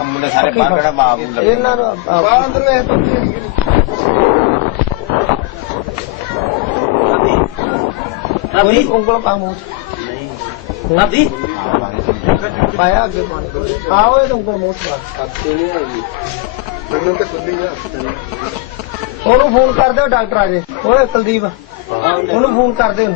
ਮੁੰਡੇ ਸਾਰੇ ਬਾਹਰ ਕਿਹੜਾ ਬਾਪ ਨੂੰ ਲੱਗੇ। ਇਹਨਾਂ ਨੂੰ ਬਾਹਰ ਅੰਦਰ ਲੈ ਰਾਬੀ ਉਂਗਲ ਪਾ ਮੂੰਹ ਚ। ਰਾਬੀ ਪਾਇਆ ਅੱਗੇ ਪਾਣੀ। ਆਓ ਇਹ ਉਂਗਲ ਮੂੰਹ ਚ ਪਾ ਉਹਨੂੰ ਫੋਨ ਕਰ ਦਿਓ ਡਾਕਟਰ ਆ ਜੇ। ਓਏ ਕੁਲਦੀਪ ਉਹਨੂੰ ਫੋਨ ਕਰ ਦਿਓ।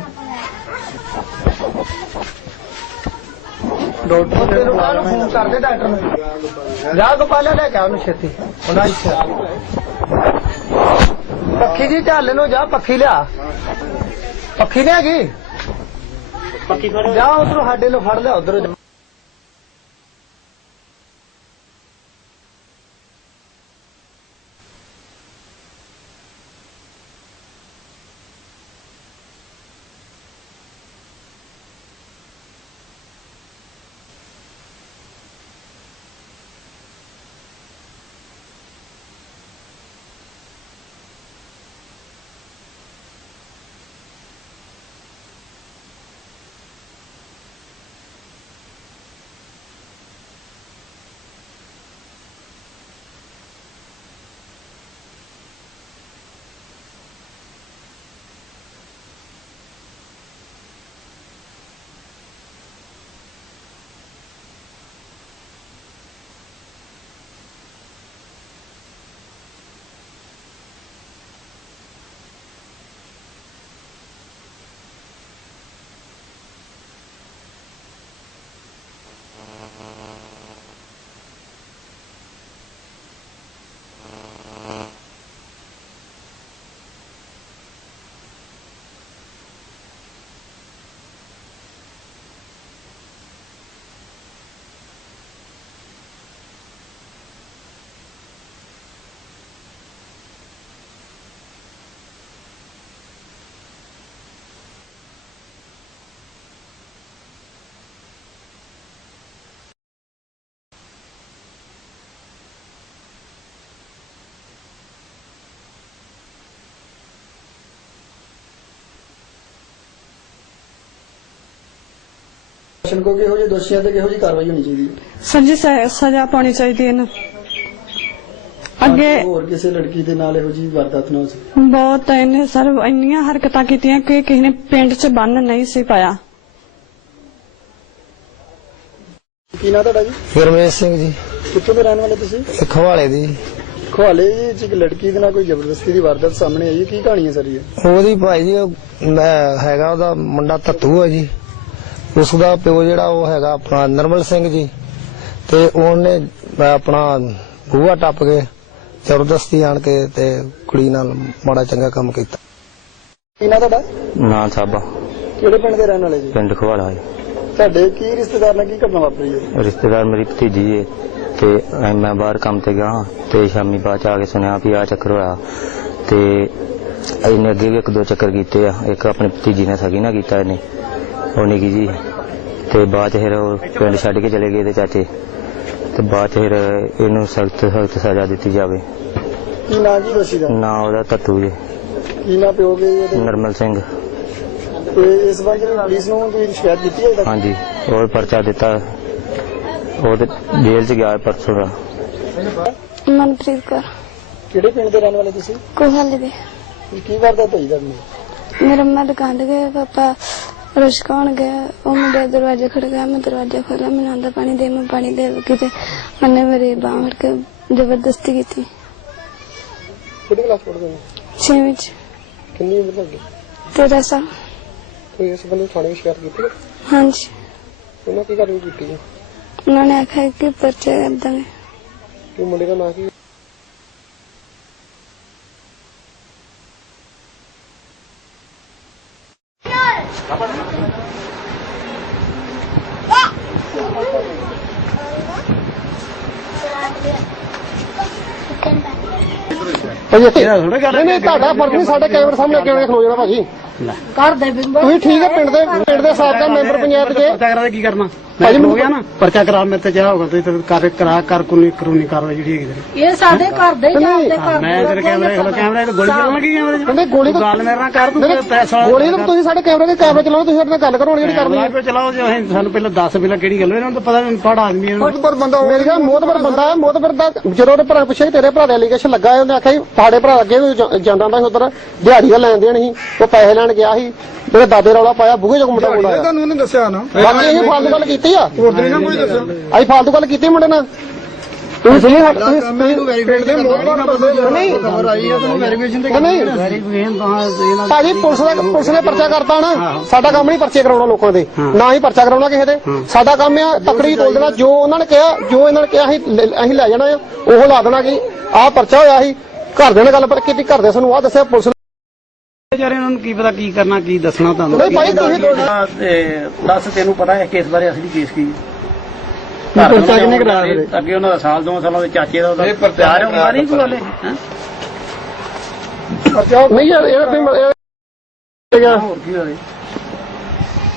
ਡਾਕਟਰ ਨੂੰ ਬਾਹਰ ਫੋਨ ਕਰ ਦੇ ਡਾਕਟਰ ਨੂੰ। ਜਾ ਗੋਪਾਲਾ ਲੈ ਕੇ ਆ ਉਹਨੂੰ ਛੇਤੀ। ਉਹਨਾਂ ਪੱਖੀ ਜੀ ਢਾਲੇ ਨੂੰ ਜਾ ਪੱਖੀ ਲਿਆ। ਪੱਖੀ ਨਹੀਂ ਹੈਗੀ? ਪੱਕੀ ਫੜੋ। ਜਾ ਉਧਰੋਂ ਸਾਡੇ ਨੂੰ ਫੜ ਲਿਆ ਉਧਰੋਂ ਪ੍ਰਸ਼ਾਸਨ ਕੋ ਕਿਹੋ ਜਿਹੇ ਦੋਸ਼ੀਆਂ ਤੇ ਕਿਹੋ ਜਿਹੀ ਕਾਰਵਾਈ ਹੋਣੀ ਚਾਹੀਦੀ? ਹੈ ਸਰ ਜੀ ਸਜ਼ਾ ਪਾਉਣੀ ਚਾਹੀਦੀ ਹੈ ਇਹਨਾਂ ਅੱਗੇ ਹੋਰ ਕਿਸੇ ਲੜਕੀ ਦੇ ਨਾਲ ਇਹੋ ਜਿਹੀ ਵਾਰਦਾਤ ਨਾ ਹੋ ਸਕੇ। ਬਹੁਤ ਇਹਨੇ ਸਰ ਇੰਨੀਆਂ ਹਰਕਤਾਂ ਕੀਤੀਆਂ ਕਿ ਕਿਸੇ ਨੇ ਪਿੰਡ 'ਚ ਬੰਨ ਨਹੀਂ ਸੀ ਪਾਇਆ। ਕੀ ਨਾਂ ਤੁਹਾਡਾ ਜੀ? ਗੁਰਮੇਸ਼ ਸਿੰਘ ਜੀ। ਕਿੱਥੋਂ ਦੇ ਰਹਿਣ ਵਾਲੇ ਤੁਸੀਂ? ਖਵਾਲੇ ਦੀ। ਖਵਾਲੇ ਜੀ ਇੱਕ ਲੜਕੀ ਦੇ ਨਾਲ ਕੋਈ ਜ਼ਬਰਦਸਤੀ ਦੀ ਵਾਰਦਾਤ ਸਾਹਮਣੇ ਆਈ ਹੈ। ਕੀ ਕਹਾਣੀ ਹੈ ਸਰ ਇਹ ਉਹਦੀ ਭਾਈ ਜੀ ਉਹ ਮੈਂ ਹੈਗਾ ਉਹਦਾ ਮੁੰਡਾ ਤੱਤੂ ਹੈ ਜੀ। ਉਸ ਦਾ ਪਿਓ ਜਿਹੜਾ ਉਹ ਹੈਗਾ ਆਪਣਾ ਨਰਮਲ ਸਿੰਘ ਜੀ ਤੇ ਉਹਨੇ ਆਪਣਾ ਬੂਹਾ ਟੱਪ ਕੇ ਜ਼ਬਰਦਸਤੀ ਆਣ ਕੇ ਤੇ ਕੁੜੀ ਨਾਲ ਮਾੜਾ ਚੰਗਾ ਕੰਮ ਕੀਤਾ। ਕੀ ਨਾਂ ਤੁਹਾਡਾ? ਨਾ ਸਾਬਾ। ਕਿਹੜੇ ਪਿੰਡ ਦੇ ਰਹਿਣ ਵਾਲੇ ਜੀ? ਪਿੰਡ ਖਵਾਲਾ ਹੈ ਤੁਹਾਡੇ ਕੀ ਰਿਸ਼ਤੇਦਾਰ ਨਾਲ ਕੀ ਘਟਨਾ ਵਾਪਰੀ ਹੈ? ਰਿਸ਼ਤੇਦਾਰ ਮੇਰੀ ਭਤੀਜੀ ਹੈ ਤੇ ਮੈਂ ਬਾਹਰ ਕੰਮ ਤੇ ਗਿਆ ਤੇ ਸ਼ਾਮੀ ਬਾਅਦ ਆ ਕੇ ਸੁਣਿਆ ਵੀ ਆ ਚੱਕਰ ਹੋਇਆ। ਤੇ ਇਹਨੇ ਅੱਗੇ ਵੀ ਇੱਕ ਦੋ ਚੱਕਰ ਕੀਤੇ ਆ ਇੱਕ ਆਪਣੀ ਭਤੀਜੀ ਨੇ ਸਗੀ ਨਾ ਕੀਤਾ ਇਹਨੇ। ਉਹ ਨਿੱਕੀ ਜੀ? ਤੇ ਬਾਅਦ ਚ ਫਿਰ ਉਹ ਪਿੰਡ ਛੱਡ ਕੇ ਚਲੇ ਗਏ ਇਹਦੇ ਚਾਚੇ। ਤੇ ਬਾਅਦ ਚ ਫਿਰ ਇਹਨੂੰ ਸਖਤ ਸਖਤ ਸਜ਼ਾ ਦਿੱਤੀ ਜਾਵੇ। ਕੀ ਨਾਂ ਕੀ ਦੋਸ਼ੀ ਦਾ? ਨਾ ਉਹਦਾ ਤੱਤੂ ਜੀ। ਕੀ ਨਾਂ ਪਿਓਗੇ ਇਹਦੇ? ਨਰਮਲ ਸਿੰਘ। ਤੇ ਇਸ ਬਾਰੇ ਜਿਹੜੀ ਪੁਲਿਸ ਨੂੰ ਤੁਸੀਂ ਸ਼ਿਕਾਇਤ ਕੀਤੀ ਹੈ ਇਹਦਾ? ਹਾਂਜੀ ਹੋਰ ਪਰਚਾ ਦਿੱਤਾ। ਉਹ ਤੇ ਜੇਲ੍ਹ ਚ ਗਿਆ ਪਰਸੋਂ ਦਾ। ਮਨਪ੍ਰੀਤ ਕੌਰ। ਕਿਹੜੇ ਪਿੰਡ ਦੇ ਰਹਿਣ ਵਾਲੇ ਤੁਸੀਂ? ਕੋਹਲ ਦੇ। ਕੀ ਵਾਰਦਾਤ ਹੋਈ ਤੁਹਾਡੇ ਨਾਲ? ਮੇਰੇ ਮੰਮਾ ਦੁਕਾਨ ਤੇ ਗਏ ਪਾਪਾ ਰੁਸ਼ਕਾਉਣ ਗਏ ਉਹ ਮੁੰਡੇ ਦਰਵਾਜ਼ਾ ਖੜਕਾਇਆ ਮੈਂ ਦਰਵਾਜ਼ਾ ਖੋਲ੍ਹਿਆ ਮੈਨੂੰ ਆਂਦਾ ਪਾਣੀ ਦੇ ਮੈਂ ਪਾਣੀ ਦੇ ਕਿਤੇ? ਉਹਨੇ ਮੇਰੀ ਬਾਂਹ ਫੜ ਕੇ ਜ਼ਬਰਦਸਤੀ ਕੀਤੀ। ਕਿਹੜੀ ਕਲਾਸ ਪੜ੍ਹਦੇ ਹੋ? ਛੇ ਵਿੱਚ ਕਿੰਨੀ ਉਮਰ ਤੁਹਾਡੀ? ਤੇਰਾ ਸਾਲ। ਕੋਈ ਇਸ ਬੰਦੇ ਥਾਣੇ ਵਿੱਚ ਸ਼ਿਕਾਇਤ ਕੀਤੀ? ਹੈ? ਹਾਂਜੀ। ਉਹਨਾਂ ਕੀ ਕਾਰਵਾਈ ਕੀਤੀ ਹੈ ਉਹਨਾਂ ਨੇ ਆਖਿਆ ਕਿ ਪਰਚੇ ਕਰ ਦਾਂਗੇ ਕਿ ਮੁੰਡੇ ਦਾ ਨਾਂ ਕੀ? ਭਾਜੀ ਨਹੀਂ ਨਹੀਂ ਤੁਹਾਡਾ ਫਰਜ਼ ਨਹੀਂ ਸਾਡੇ ਕੈਮਰੇ ਸਾਹਮਣੇ ਕਿਉਂ ਖਲੋ ਜਾਣਾ ਭਾਜੀ? ਕਰ ਦੇ ਤੁਸੀਂ ਠੀਕ ਹੈ ਪਿੰਡ ਦੇ ਪਿੰਡ ਦੇ ਸਾਬਕਾ ਮੈਂਬਰ ਪੰਚਾਇਤ ਦੇ? ਪਤਾ ਕਰਾ ਕੀ ਕਰਨਾ। ਭਾਜੀ ਹੋ ਗਿਆ ਨਾ? ਪਰਚਾ ਕਰਾ ਮੇਰੇ ਤੇ ਜਾ ਹੋਗਾ ਤੇ ਕਰ ਕਰਾ ਕਰ ਕਾਨੂੰਨੀ ਕਾਨੂੰਨੀ ਕਾਰਵਾਈ ਜਿਹੜੀ ਹੈਗੀ ਇਹ ਸਾਡੇ ਘਰ ਦੇ ਹੀ ਜਾਂਦੇ ਘਰ ਮੈਂ ਤੇਰੇ ਕੈਮਰੇ ਖੋਲ ਕੈਮਰੇ ਤੇ ਗੋਲੀ ਚੱਲਣ ਲੱਗੀ ਕੈਮਰੇ ਕਹਿੰਦੇ ਗੋਲੀ ਤਾਂ ਗੱਲ ਮੇਰੇ ਨਾਲ ਕਰ ਤੂੰ ਪੈਸਾ ਗੋਲੀ ਤਾਂ ਤੁਸੀਂ ਸਾਡੇ ਕੈਮਰੇ ਦੇ ਕੈਮਰੇ ਚਲਾਓ ਤੁਸੀਂ ਸਾਡੇ ਨਾਲ ਗੱਲ ਕਰੋ ਜਿਹੜੀ ਕਰਨੀ ਹੈ। ਕਰਨੀ ਚਲਾਓ ਜੀ ਅਸੀਂ ਸਾਨੂੰ ਪਹਿਲਾਂ ਦੱਸ ਪਹਿਲਾਂ ਕਿਹੜੀ ਗੱਲ ਹੋਈ, ਇਹਨਾਂ ਨੂੰ ਤਾਂ ਪਤਾ ਨਹੀਂ ਪੜ ਆਦਮੀ ਇਹਨਾਂ ਨੂੰ। ਪਰ ਬੰਦਾ ਮੇਰੇ ਖਿਆਲ ਮੋਤਬਰ ਬੰਦਾ ਹੈ ਮੋਤਬਰ ਦਾ ਜਦੋਂ ਉਹਦੇ ਭਰਾ ਪੁੱਛਿਆ ਤੇਰੇ ਭਰਾ ਦੇ ਐਲੀਗੇਸ਼ਨ ਲੱਗਾ ਹੈ ਉਹਨੇ ਆਖਿਆ ਸਾਡੇ ਭਰਾ ਅੱਗੇ ਜਾ- ਜਾਂਦਾ ਹੁੰਦਾ ਸੀ ਉਧਰ ਦਿਹਾੜੀ ਦਾ ਲੈਣ ਦੇਣ ਸੀ ਉਹ ਪੈਸੇ ਲੈਣ ਗਿਆ ਸੀ ਜਿਹੜੇ ਦਾਦੇ ਰੌਲਾ ਪਾਇਆ ਬੁਗੇ ਜੋ ਮੁੰਡਾ ਮੁੰਡਾ ਤੁਹਾਨੂੰ ਉਹਨੇ ਦੱਸਿਆ ਨਾ। ਬਾਕੀ ਇਹ ਫਾਲਤੂ ਗੱਲ ਕੀਤੀ ਆ। ਹੋਰ ਨਹੀਂ ਨਾ ਕੋਈ ਦੱਸਿਆ ਅਸੀਂ ਫਾਲਤੂ ਗੱਲ ਕੀਤੀ ਮੁੰਡੇ ਨਾਲ। ਤੁਸੀਂ ਸੁਣੀ ਤੁਸੀਂ ਪਿੰਡ ਦੇ ਮੋਹਰ ਬੰਦੇ ਨਹੀਂ ਖਬਰ ਆਈ ਹੈ ਤੁਹਾਨੂੰ ਵੈਰੀਫਿਕੇਸ਼ਨ ਤੇ ਨਹੀਂ। ਭਾਜੀ ਪੁਲਿਸ ਦਾ ਪੁਲਿਸ ਨੇ ਪਰਚਾ ਕਰਤਾ ਨਾ। ਸਾਡਾ ਕੰਮ ਨਹੀਂ ਪਰਚੇ ਕਰਾਉਣਾ ਲੋਕਾਂ ਦੇ। ਨਾ ਹੀ ਪਰਚਾ ਕਰਾਉਣਾ ਕਿਸੇ ਦੇ। ਸਾਡਾ ਕੰਮ ਆ ਤਕੜੀ ਤੋਲ ਦੇਣਾ। ਜੋ ਉਹਨਾਂ ਨੇ ਕਿਹਾ ਜੋ ਇਹਨਾਂ ਨੇ ਕਿਹਾ ਅਸੀਂ ਅਸੀਂ ਲੈ ਜਾਣਾ ਆ। ਉਹ ਲਾ ਦੇਣਾ ਕਿ ਆਹ ਪਰਚਾ ਹੋਇਆ ਸੀ। ਘਰਦਿਆਂ ਨੇ ਗੱਲ ਪਰ ਕੀਤੀ ਘਰਦੇ ਸਾਨੂੰ ਆਹ ਦੱਸਿਆ ਪੁਲਿਸ ਯਾਰ ਇਹਨਾਂ ਨੂੰ ਕੀ ਪਤਾ ਕੀ ਕਰਨਾ ਕੀ ਦੱਸਣਾ ਤੁਹਾਨੂੰ? ਨਹੀਂ ਭਾਈ ਤੁਸੀਂ ਦੱਸ ਤੈਨੂੰ ਪਤਾ ਹੈ ਕੇਸ ਬਾਰੇ ਅਸਲੀ ਕੇਸ ਕੀ। ਕੀ ਪਰਚਾ ਕਿਹਨੇ ਕਰਾਇਆ ਫਿਰ? ਅੱਗੇ ਉਹਨਾਂ ਦਾ ਸਾਲ ਦੋ ਸਾਲਾਂ ਦੇ ਚਾਚੇ ਦਾ ਉਹਦਾ ਪਿਆਰ ਹੁੰਦਾ ਨਹੀਂ ਕੋਈ ਹਲੇ ਹੈਂ? ਨਹੀਂ ਯਾਰ ਇਹ ਤੇ ਹੋਰ ਕੀ ਹੋਵੇ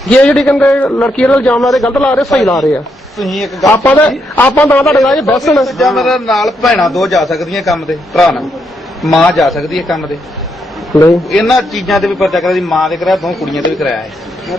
ਇਹ ਜਿਹੜੀ ਕਹਿੰਦੇ ਲੜਕੀ ਨਾਲ ਇਲਜ਼ਾਮ ਲਾ ਰਹੇ ਗਲਤ ਲਾ ਰਹੇ ਸਹੀ ਲਾ ਰਹੇ ਆ। ਤੁਸੀਂ ਇੱਕ ਆਪਾਂ ਤਾਂ ਆਪਾਂ ਤਾਂ ਤੁਹਾਡੇ ਨਾਲ ਇਹ ਬੈਸਣ ਜਾਂ ਮੇਰੇ ਨਾਲ ਭੈਣਾਂ ਦੋ ਜਾ ਸਕਦੀਆਂ ਕੰਮ ਤੇ ਭਰਾ ਨਾਲ। ਮਾਂ ਜਾ ਸਕਦੀ ਹੈ ਕੰਮ ਤੇ। ਨਹੀਂ ਇਹਨਾਂ ਚੀਜ਼ਾਂ ਤੇ ਵੀ ਪਰਚਾ ਕਰਾਇਆ ਦੀ ਮਾਂ ਦੇ ਕਰਾਇਆ ਦੋ ਕੁੜੀਆਂ ਤੇ ਵੀ ਕਰਾਇਆ ਹੈ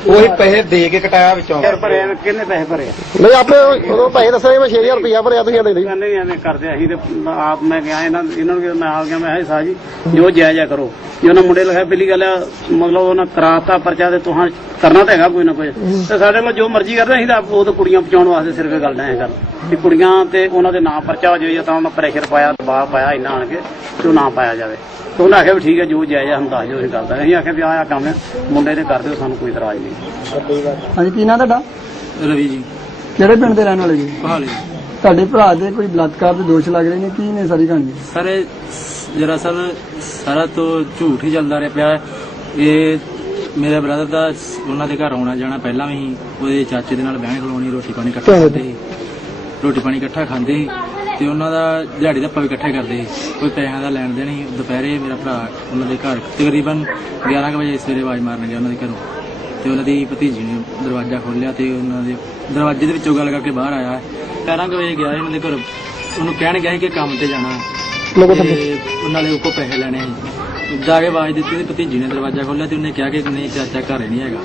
ਉਹੀ ਪੈਸੇ ਦੇ ਕੇ ਕਟਾਇਆ ਵਿੱਚੋਂ। ਭਰੇ ਕਿੰਨੇ ਪੈਸੇ ਭਰੇ? ਨਹੀਂ ਆਪੇ ਉਦੋਂ ਪੈਸੇ ਦੱਸੇ ਮੈਂ 6000 ਰੁਪਇਆ ਭਰਿਆ ਤੁਸੀਂ ਦੇ ਲਈ। ਕਹਿੰਦੇ ਐਵੇਂ ਕਰਦੇ ਅਸੀਂ ਤੇ ਆਪ ਮੈਂ ਗਿਆ ਇਹਨਾਂ ਇਹਨਾਂ ਨੂੰ ਮੈਂ ਆ ਗਿਆ ਮੈਂ ਹਾਂ ਸਾਹ ਜੀ ਜੋ ਜਾਇਜ਼ਾ ਕਰੋ ਜੇ ਉਹਨਾਂ ਮੁੰਡੇ ਲਿਖਿਆ ਪਹਿਲੀ ਗੱਲ ਆ ਮਤਲਬ ਉਹਨਾਂ ਕਰਾਤਾ ਪਰਚਾ ਤੇ ਤੁਹਾਂ ਕਰਨਾ ਤਾਂ ਹੈਗਾ ਕੋਈ ਨਾ ਕੋਈ। ਤੇ ਸਾਡੇ ਨਾਲ ਜੋ ਮਰਜ਼ੀ ਕਰਦੇ ਅਸੀਂ ਤਾਂ ਉਹ ਤਾਂ ਕੁੜੀਆਂ ਪਹੁੰਚਾਉਣ ਵਾਸਤੇ ਸਿਰਫ ਇਹ ਗੱਲ ਨਾ ਇਹ ਗੱਲ ਕਿ ਕੁੜੀਆਂ ਤੇ ਉਹਨਾਂ ਦੇ ਨਾਂ ਪਰਚਾ ਹੋ ਜਾਵੇ ਜਾਂ ਤਾਂ ਉਹਨਾਂ ਪ੍ਰੈਸ਼ਰ ਪਾਇਆ ਦਬਾਅ ਪਾਇਆ ਇੰਨਾ ਆਣ ਕੇ ਤੇ ਉਹ ਨਾ ਪਾਇਆ ਜਾਵੇ। ਤੇ ਉਹਨਾਂ ਆਖਿਆ ਵੀ ਠੀਕ ਹੈ ਜੋ ਜਾਇਜ਼ਾ ਹਮ ਦੱਸ ਦਿਓ ਅਸੀਂ ਕਰਦਾ ਅਸੀਂ ਆਖਿਆ ਵੀ ਆਹ ਕੰਮ ਹੈ ਮੁੰਡੇ ਦੇ ਕਰ ਦਿਓ ਸਾਨੂੰ ਕੋਈ ਇਤਰਾਜ਼ ਨਹੀਂ। ਹਾਂਜੀ ਕੀ ਨਾਂ ਤੁਹਾਡਾ? ਰਵੀ ਜੀ। ਕਿਹੜੇ ਪਿੰਡ ਦੇ ਰਹਿਣ ਵਾਲੇ ਜੀ? ਬਹਾਲੀ ਤੁਹਾਡੇ ਭਰਾ ਦੇ ਕੋਈ ਬਲਾਤਕਾਰ ਦੇ ਦੋਸ਼ ਲੱਗ ਰਹੇ ਨੇ ਕੀ ਨੇ ਸਾਰੀ ਕਹਾਣੀ? ਸਰ ਜਰਾ ਸਰ ਸਾਰਾ ਤੋਂ ਝੂਠ ਹੀ ਚੱਲਦਾ ਰਿਹਾ ਪਿਆ। ਇਹ ਮੇਰੇ ਬ੍ਰਦਰ ਦਾ ਉਹਨਾਂ ਦੇ ਘਰ ਆਉਣਾ ਜਾਣਾ ਪਹਿਲਾਂ ਵੀ ਸੀ। ਉਹਦੇ ਚਾਚੇ ਦੇ ਨਾਲ ਬਹਿਣ ਖਲੋਣੀ ਰੋਟੀ ਪਾਣੀ ਇਕੱਠਾ ਖਾਂਦੇ ਸੀ। ਰੋਟੀ ਪਾਣੀ ਇਕੱਠਾ ਖਾਂਦੇ ਸੀ ਤੇ ਉਹਨਾਂ ਦਾ ਦਿਹਾੜੀ ਦਾ ਵੀ ਇਕੱਠਾ ਹੀ ਕਰਦੇ ਸੀ। ਕੋਈ ਪੈਸਿਆਂ ਦਾ ਲੈਣ ਦੇਣ ਸੀ ਦੁਪਹਿਰੇ ਮੇਰਾ ਭਰਾ ਉਹਨਾਂ ਦੇ ਘਰ ਤਕਰੀਬਨ 11 ਕੁ ਵਜੇ ਸਵੇਰੇ ਆਵਾਜ਼ ਮਾਰਨ ਗਿਆ ਉਹਨਾਂ ਦੇ ਘਰੋਂ। ਤੇ ਉਹਨਾਂ ਦੀ ਭਤੀਜੀ ਨੇ ਦਰਵਾਜ਼ਾ ਖੋਲ੍ਹਿਆ ਤੇ ਉਹਨਾਂ ਦੇ ਦਰਵਾਜ਼ੇ ਦੇ ਵਿੱਚੋਂ ਗੱਲ ਕਰਕੇ ਬਾਹਰ ਆਇਆ। 11 ਕੁ ਵਜੇ ਗਿਆ ਸੀ ਉਹਨਾਂ ਦੇ ਘਰ। ਉਹਨੂੰ ਕਹਿਣ ਗਿਆ ਸੀ ਕਿ ਕੰਮ ਤੇ ਜਾਣਾ। ਤੇ ਉਹਨਾਂ ਨੇ ਉਹ ਕੋ ਪੈਸੇ ਲੈਣੇ ਸੀ। ਜਾ ਕੇ ਆਵਾਜ਼ ਦਿੱਤੀ ਤੇ ਭਤੀਜੀ ਨੇ ਦਰਵਾਜ਼ਾ ਖੋਲ੍ਹਿਆ ਤੇ ਉਹਨੇ ਕਿਹਾ ਕਿ ਨਹੀਂ ਚਾਚਾ ਘਰੇ ਨਹੀਂ ਹੈਗਾ।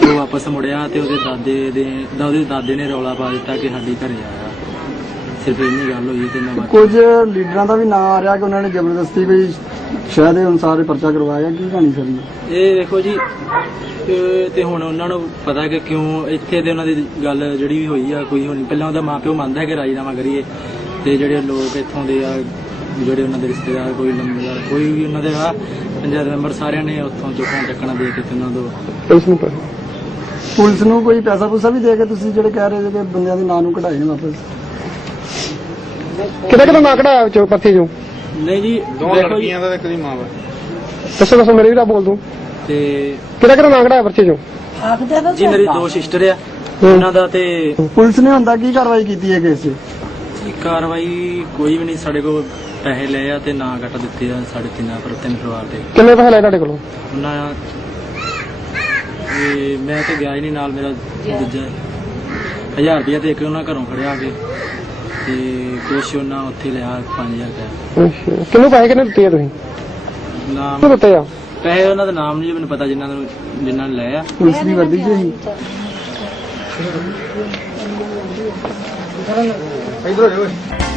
ਤੇ ਉਹ ਵਾਪਸ ਮੁੜਿਆ ਤੇ ਉਹਦੇ ਦਾਦੇ ਦੇ ਦਾ ਉਹਦੇ ਦਾਦੇ ਨੇ ਰੌਲਾ ਪਾ ਦਿੱਤਾ ਕਿ ਸਾਡੀ ਘਰੇ ਆਇਆ ਸਿਰਫ ਇੰਨੀ ਗੱਲ ਹੋਈ ਤੇ ਮੈਂ ਕੁਝ ਲੀਡਰਾਂ ਦਾ ਵੀ ਨਾਂ ਆ ਰਿਹਾ ਕਿ ਉਹਨਾਂ ਨੇ ਜ਼ਬਰਦਸਤੀ ਕੋਈ ਸ਼ਹਿਰ ਦੇ ਅਨੁਸਾਰ ਇਹ ਪਰਚਾ ਕਰਵਾਇਆ ਕੀ ਕਹਾਣੀ ਸਾਰੀ ਇਹ ਦੇਖੋ ਜੀ ਇਹ ਤੇ ਹੁਣ ਉਹਨਾਂ ਨੂੰ ਪਤਾ ਕਿ ਕਿਉਂ ਇੱਥੇ ਦੇ ਉਹਨਾਂ ਦੀ ਗੱਲ ਜਿਹੜੀ ਵੀ ਹੋਈ ਆ ਕੋਈ ਹੋਣੀ ਪਹਿਲਾਂ ਉਹਦਾ ਮਾਪਿਓ ਮੰਨਦਾ ਹੈ ਕਿ ਰਾਜੀਨਾਮਾ ਕਰੀਏ ਤੇ ਜਿਹੜੇ ਲੋਕ ਇੱਥੋਂ ਦੇ ਆ ਜਿਹੜੇ ਉਹਨਾਂ ਦੇ ਰਿਸ਼ਤੇਦਾਰ ਕੋਈ ਲੰਬੇਦਾਰ ਕੋਈ ਵੀ ਉਹਨਾਂ ਦੇ ਆ ਪੰਚਾਇਤ ਮੈਂਬਰ ਸਾਰਿਆਂ ਨੇ ਉੱਥੋਂ ਚੁੱਕਣਾ ਚੱਕਣਾ ਦੇ ਕੇ ਤੇ ਉਹਨਾਂ ਤੋਂ ਪੁਲਿਸ ਨੂੰ ਪਤਾ ਪੁਲਿਸ ਨੂੰ ਕੋਈ ਪੈਸਾ ਪੂਸਾ ਵੀ ਦੇ ਕੇ ਤੁਸੀਂ ਜਿਹੜੇ ਕਹਿ ਰਹੇ ਹੋ ਕਿ ਬੰਦਿਆਂ ਦੇ ਨਾਂ ਨੂੰ ਕਢਾਏ ਨੇ ਵਾਪਸ? ਕਿਹਦਾ ਕਿਹਦਾ ਨਾਂ ਕਢਾਇਆ ਵਿੱਚੋਂ ਪਰਚੀ ਚੋਂ? ਨਹੀਂ ਜੀ ਦੋ ਦੇਖੋ ਜੀ। ਲੜਕੀਆਂ ਦਾ ਤੇ ਇੱਕ ਦੀ ਮਾਂ ਦਾ। ਦੱਸੋ ਦੱਸੋ ਮੇਰੇ ਵੀ ਤਾਂ ਬੋਲ ਦੂੰ। ਤੇ ਕਿਹਦਾ ਕਿਹਦਾ ਨਾਂ ਕਢਾਇਆ ਪਰਚੀ ਚੋਂ? ਆਖਦੇ ਨਾ ਜੀ ਮੇਰੀ ਦੋ ਸਿਸਟਰ ਆ। ਉਹਨਾਂ ਦਾ ਤੇ ਪੁਲਿਸ ਨੇ ਹੁੰਦਾ ਕੀ ਕਾਰਵਾਈ ਕੀਤੀ ਹੈ ਕੇਸ 'ਚ? ਕਾਰਵਾਈ ਕੋਈ ਵੀ ਨਹੀਂ ਸਾਡੇ ਕੋਲ ਪੈਸੇ ਲਏ ਆ ਤੇ ਨਾਂ ਕੱਟ ਦਿੱਤੇ ਆ ਸਾਡੇ ਤਿੰਨਾਂ ਪਰ ਤਿੰਨ ਪਰਿਵਾਰ ਦੇ। ਕਿੰਨੇ ਪੈਸੇ ਲਏ ਤੁਹਾਡੇ ਕੋਲੋਂ? ਉਹਨਾਂ ਤੇ ਮੈਂ ਤੇ ਗਿਆ ਹੀ ਨਹੀਂ ਨਾਲ ਮੇਰਾ ਦੂਜਾ 1000 ਰੁਪਇਆ ਤੇ ਇੱਕ ਉਹਨਾਂ ਘਰੋਂ ਖੜਿਆ ਆ ਕੇ ਤੇ ਕੁਛ ਉਹਨਾਂ ਉੱਥੇ ਲਿਆ 5000 ਰੁਪਇਆ। ਅੱਛਾ। ਕਿੰਨੂੰ ਪੈਸੇ ਕਿੰਨੇ ਦਿੱਤੇ ਆ ਤੁਸੀਂ? ਨਾਮ ਕਿੰਨੂੰ ਦਿੱਤੇ ਆ? ਪੈਸੇ ਉਹਨਾਂ ਦਾ ਨਾਮ ਨਹੀਂ ਮੈਨੂੰ ਪਤਾ ਜਿਨ੍ਹਾਂ ਨੂੰ ਜਿਨ੍ਹਾਂ ਨੇ ਲਏ ਆ। ਪੁਲਿਸ ਦੀ ਵਰਦੀ ਹੀ ਇਧਰ ਹੋ ਜਾਓ।